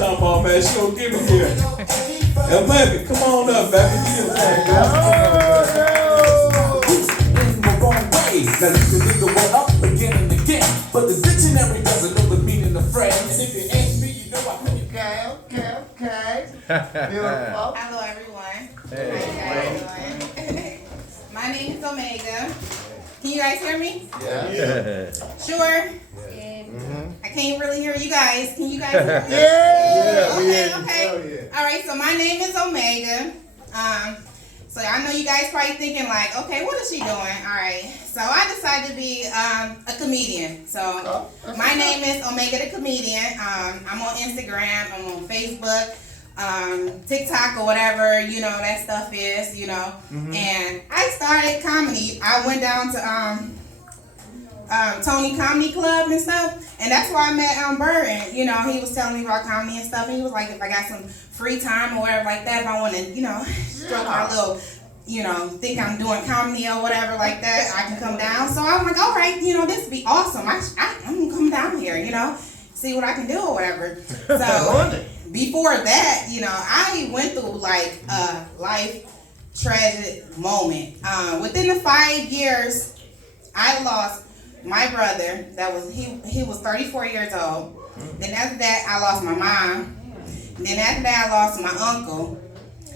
talking about, man, she don't give it here. And baby, come on up, baby. Do your thing, girl. In the wrong way. Now you can leave the word up again and again, but the dictionary doesn't know the meaning of friend. And if you ask me, you know I mean. Okay. Beautiful. Hello, everyone. How you guys doing? My name is Omega. Can you guys hear me? Yeah. Sure? I can't really hear you guys. Can you guys hear me? Yeah. Okay. All right, so my name is Omega. So I know you guys probably thinking like, okay, what is she doing? All right. So I decided to be a comedian. So my name is Omega the Comedian. I'm on Instagram. I'm on Facebook. TikTok or whatever, you know, that stuff is, you know. And I started comedy. I went down to Tony Comedy Club and stuff, and that's where I met Burton. You know, he was telling me about comedy and stuff, and he was like, if I got some free time or whatever like that, if I want to, you know, stroke my little, you know, think I'm doing comedy or whatever like that, I can come down. So I'm like, all right, you know, this would be awesome. I'm gonna come down here, you know, see what I can do or whatever. So before that, you know, I went through like a life tragic moment. Within the 5 years, I lost my brother. He was 34 years old. Then after that, I lost my mom. Then after that, I lost my uncle.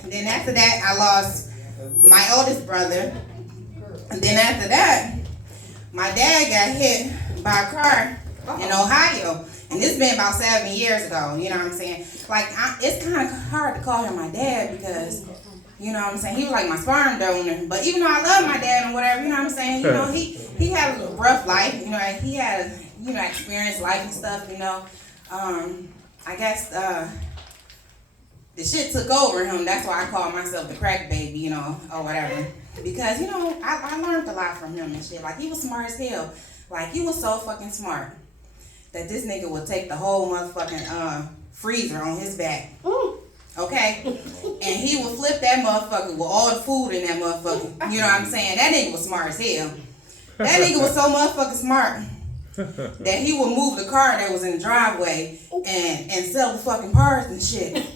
Then after that, I lost my oldest brother. And then after that, my dad got hit by a car in Ohio. And this been about 7 years ago, you know what I'm saying? Like, it's kind of hard to call him my dad because, you know what I'm saying, he was like my sperm donor. But even though I love my dad and whatever, you know what I'm saying, you know, he had a rough life, you know, he had, you know, experienced life and stuff, you know. I guess the shit took over him. That's why I call myself the crack baby, you know, or whatever. Because, you know, I learned a lot from him and shit. Like, he was smart as hell. Like, he was so fucking smart that this nigga would take the whole motherfucking freezer on his back. Okay? And he would flip that motherfucker with all the food in that motherfucker. You know what I'm saying? That nigga was smart as hell. That nigga was so motherfucking smart that he would move the car that was in the driveway and sell the fucking parts and shit.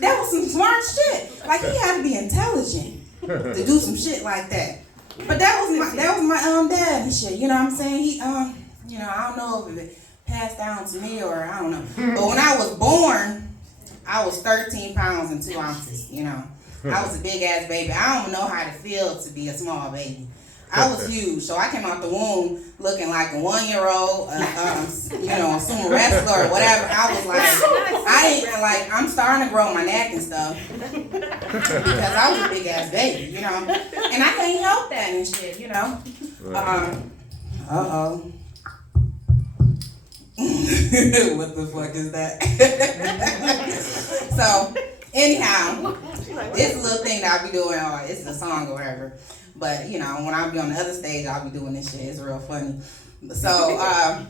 That was some smart shit. Like, he had to be intelligent to do some shit like that. But that was my dad and shit. You know what I'm saying? He you know, I don't know if it passed down to me or I don't know. But when I was born, I was 13 pounds and 2 ounces, you know. I was a big ass baby. I don't know how to feel to be a small baby. I was huge, so I came out the womb looking like a 1-year-old, you know, a sumo wrestler or whatever. I was like, I'm starting to grow my neck and stuff because I was a big ass baby, you know. And I can't help that and shit, you know. What the fuck is that? So, anyhow, it's a little thing that I be doing, or it's a song or whatever. But, you know, when I be on the other stage, I'll be doing this shit. It's real funny. So,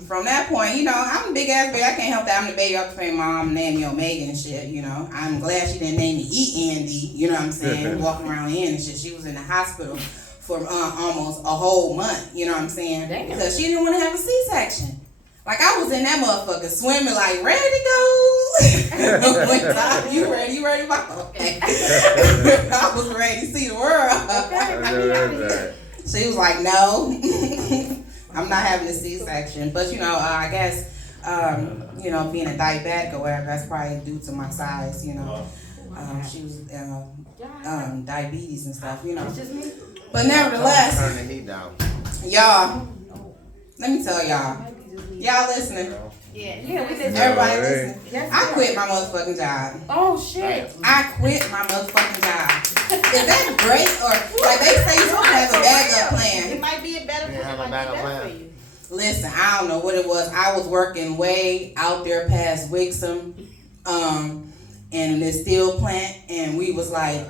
from that point, you know, I'm a big ass baby. I can't help that. I'm the baby off the fame mom, named me Omega and shit, you know. I'm glad she didn't name me E-N-D, you know what I'm saying? Walking around in and shit. She was in the hospital for almost a whole month, you know what I'm saying? Damn. Because she didn't want to have a C-section. Like, I was in that motherfucker swimming like, ready to go. You ready? You ready? Okay. I was ready to see the world. Okay. She was like, no, I'm not having a C-section. But, you know, I guess, you know, being a diabetic or whatever, that's probably due to my size, you know. She was diabetes and stuff, you know. But nevertheless, Turn the heat down. Y'all, let me tell y'all. Y'all listening? Yeah, we listen. Everybody listening? I quit my motherfucking job. Oh shit! I quit my motherfucking job. Is that great or like they say you're supposed to have a backup plan? It might be a better plan for you. Listen, I don't know what it was. I was working way out there past Wixom, in the steel plant, and we was like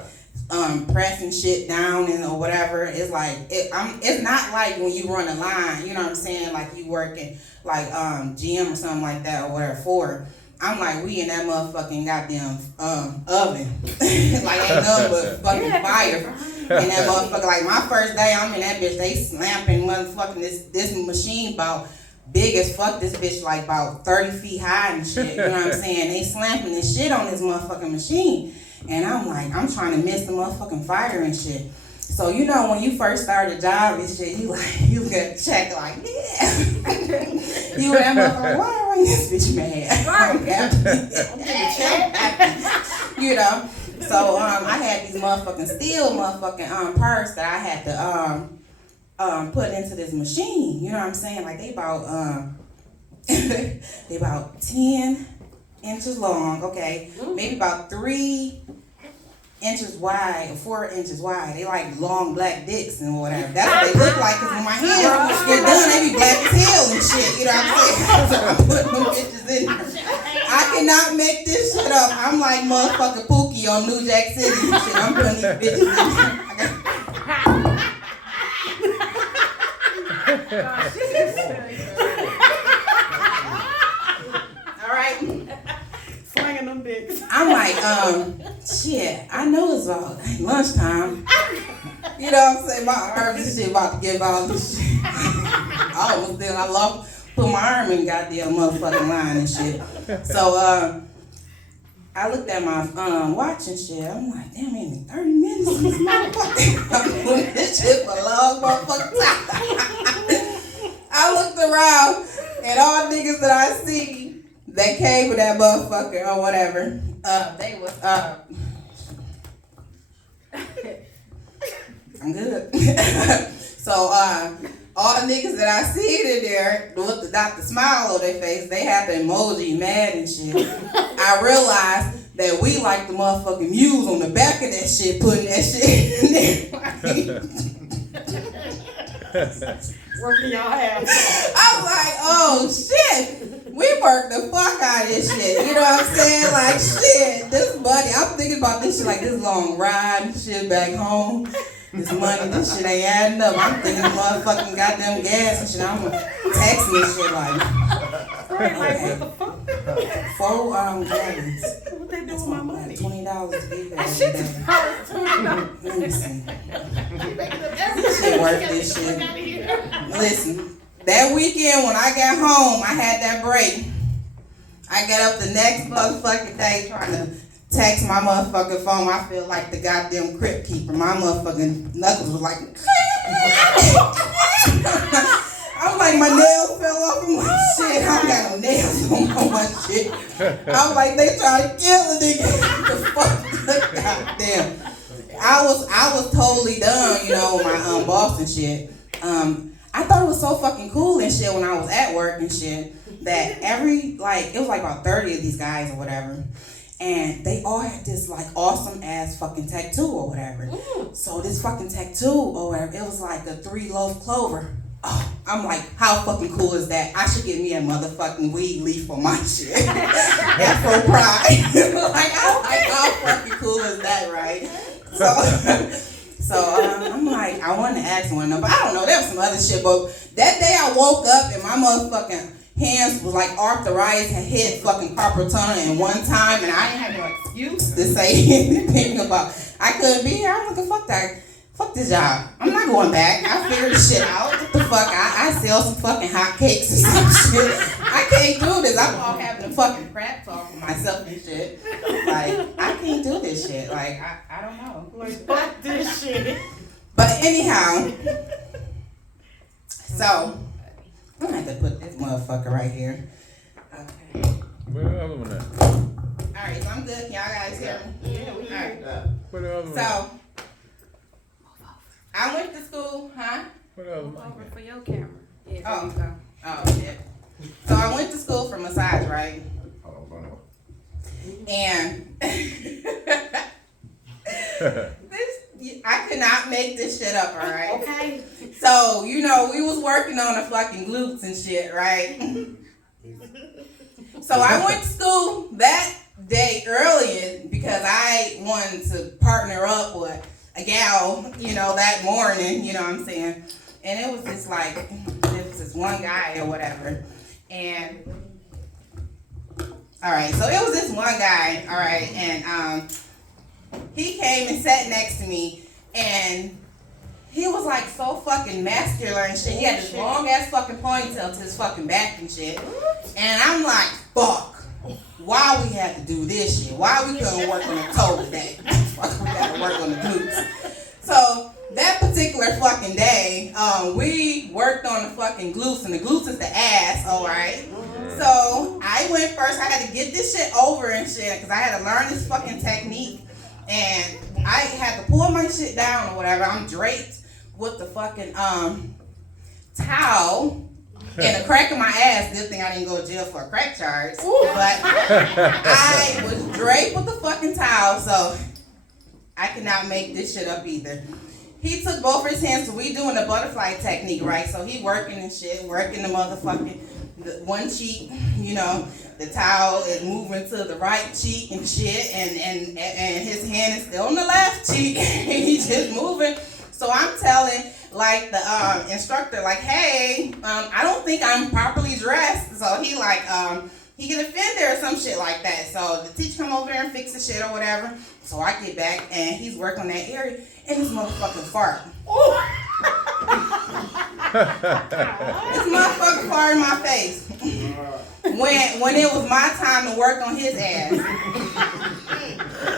pressing shit down and or whatever. It's like it's not like when you run a line, you know what I'm saying? Like you working like GM or something like that or whatever for. I'm like, we in that motherfucking goddamn oven. Like ain't nothing but fucking fire. And that motherfucker, like my first day I'm in that bitch, they slapping motherfucking this machine about big as fuck. This bitch like about 30 feet high and shit. You know what I'm saying? They slamming this shit on this motherfucking machine. And I'm like, I'm trying to miss the motherfucking fire and shit. So you know when you first start a job and shit, you get checked like, yeah. You that motherfucker, why are this bitch mad? I'm happy. You know. So I had these motherfucking steel motherfucking purse that I had to put into this machine. You know what I'm saying? Like they about 10 inches long, okay? Maybe about 3 inches wide or 4 inches wide. They like long black dicks and whatever. That's what they look like, because when my hands get done, they be black as hell and shit. You know what I'm saying? So I'm putting them bitches in there. I cannot make this shit up. I'm like motherfucking Pookie on New Jack City and shit. I'm putting these bitches in there. All right. Slanging them dicks. I'm like, shit, I know it's about lunchtime. You know what I'm saying? My arms and shit about to give out this shit. I put my arm in goddamn motherfucking line and shit. So, I looked at my watch and shit. I'm like, damn, ain't it 30 minutes on this motherfucker? I'm doing this shit for a long motherfucking time. I looked around and all niggas that I see that came with that motherfucker or whatever, they was, I'm good. So, all the niggas that I seen in there with the Dr. Smile on their face, they had the emoji mad and shit. I realized that we like the motherfucking muse on the back of that shit, putting that shit in there. Working y'all ass. I'm like, oh shit, we worked the fuck out of this shit. You know what I'm saying? Like shit, this money. I'm thinking about this shit like this long ride and shit back home. This money, this shit ain't adding up. I'm thinking motherfucking goddamn gas and shit. I'm texting this shit like, Right, like, okay. what the fuck? 4 gallons. What they do with my money? $20 to be there. That shit is Let me see. This shit worth this shit. Listen, that weekend when I got home, I had that break. I got up the next motherfucking day trying to text my motherfucking phone. I feel like the goddamn crypt keeper. My motherfucking knuckles was like, I was like, my nails fell off of my shit. I don't got no nails on my shit. I was like, they trying to kill a nigga. The fuck? Goddamn. I was totally done, you know, with my boss and shit. I thought it was so fucking cool and shit when I was at work and shit that it was like about 30 of these guys or whatever. And they all had this like awesome ass fucking tattoo or whatever. So this fucking tattoo or whatever, it was like a 3-loaf clover. Oh, I'm like, how fucking cool is that? I should get me a motherfucking weed leaf for my shit. Afro pride. Like, how fucking cool is that, right? So I'm like, I wanted to ask one of them, but I don't know, there was some other shit. But that day I woke up and my motherfucking hands was like arthritis had hit fucking carpal tunnel in one time, and I didn't have no excuse to say anything about. I couldn't be here. I'm like, fuck this job. I'm not going back. I figured this shit out. What the fuck? I sell some fucking hot cakes or some shit. I can't do this. I'm all having a fucking crap talk for myself and shit. Like, I can't do this shit. Like, I don't know. Like, fuck this shit. But anyhow, so I'm gonna have to put this motherfucker right here. Okay. Where the other one at? Alright, so I'm good. Y'all guys hear me? Yeah, we Alright. Where the other one at? So I went to school, huh? Where the other one Over at? for your camera. Yeah, there Oh. you go. Oh shit. So I went to school for massage, right? And I could not make this shit up, alright? Okay. So, you know, we was working on the fucking glutes and shit, right? So I went to school that day early because I wanted to partner up with a gal, you know, that morning, you know what I'm saying? And it was just like, it was this one guy or whatever. And, alright, so it was this one guy, alright, and he came and sat next to me, and he was like so fucking muscular and shit. He had this long ass fucking ponytail to his fucking back and shit. And I'm like, fuck. Why we had to do this shit? Why we couldn't work on the toe today? Fuck, we gotta work on the glutes. So that particular fucking day, we worked on the fucking glutes, and the glutes is the ass, alright? So I went first. I had to get this shit over and shit, because I had to learn this fucking technique. And I had to pull my shit down or whatever. I'm draped with the fucking towel and a crack in my ass. Good thing I didn't go to jail for a crack charge. But I was draped with the fucking towel, so I could not make this shit up either. He took both his hands, so we doing the butterfly technique, right? So he working and shit, working the motherfucking one cheek, you know, the towel is moving to the right cheek and shit, and his hand is still on the left cheek. He's just moving. So I'm telling like the instructor, like, hey, I don't think I'm properly dressed. So he like he get offended or some shit like that. So the teacher come over there and fix the shit or whatever. So I get back and he's working on that area and this motherfucking fart. This motherfucker fart in my face. When it was my time to work on his ass.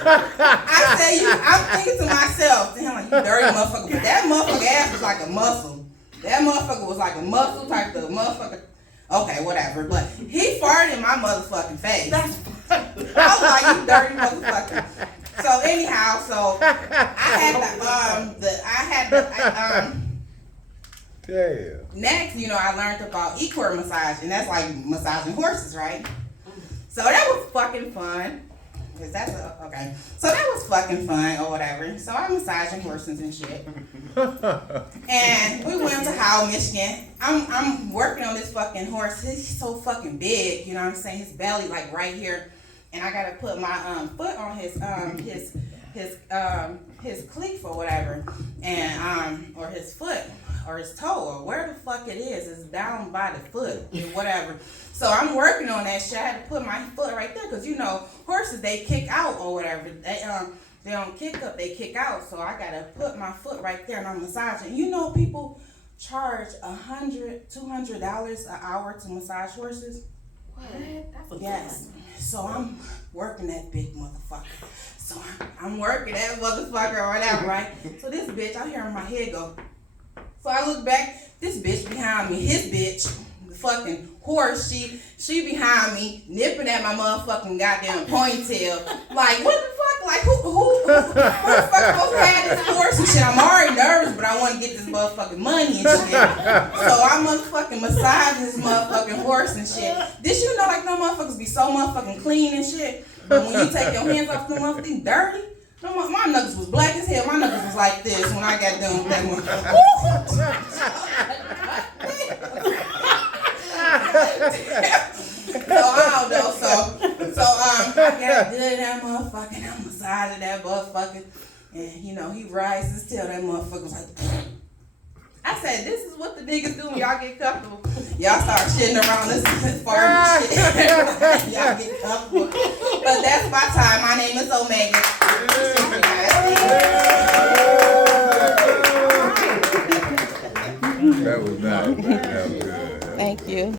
I say, I'm thinking to myself, damn, like, you dirty motherfucker. But that motherfucker ass was like a muscle. That motherfucker was like a muscle type of motherfucker. Okay, whatever. But he farted in my motherfucking face. I was like, you dirty motherfucker. So anyhow, so Damn. next, you know, I learned about equine massage, and that's like massaging horses, right? So that was fucking fun. Cause that's okay. So that was fucking fun or whatever. So I'm massaging horses and shit. And we went to Howell, Michigan. I'm working on this fucking horse. He's so fucking big, you know what I'm saying? His belly like right here. And I gotta put my foot on his cleat or whatever. And or his foot or his toe or where the fuck it is down by the foot or whatever. So I'm working on that shit. I had to put my foot right there because you know horses, they kick out or whatever. They don't kick up, they kick out. So I gotta put my foot right there and I'm massaging. You know people charge $100, $200 an hour to massage horses. What? That's a Yes. So I'm working that big motherfucker. So I'm working that motherfucker or whatever, right? So this bitch, I hear my head go. So I look back, this bitch behind me, his bitch, the fucking horse, she behind me, nipping at my motherfucking goddamn ponytail. Like, what the fuck? Like, who the fuck supposed to have this horse and shit? I'm already nervous, but I want to get this motherfucking money and shit. So I'm motherfucking massaging this motherfucking horse and shit. Did you know, like, no motherfuckers be so motherfucking clean and shit? But when you take your hands off the motherfucking dirty, my knuckles was black as hell. My knuckles was like this when I got done with that So I don't know. So I got good at that motherfucker. And I'm massaging that motherfucker, and you know he rises till that motherfucker was like. I said, this is what the niggas do when y'all get comfortable. Y'all start shitting around this farting shit. Y'all get comfortable. But that's my time. My name is Omega.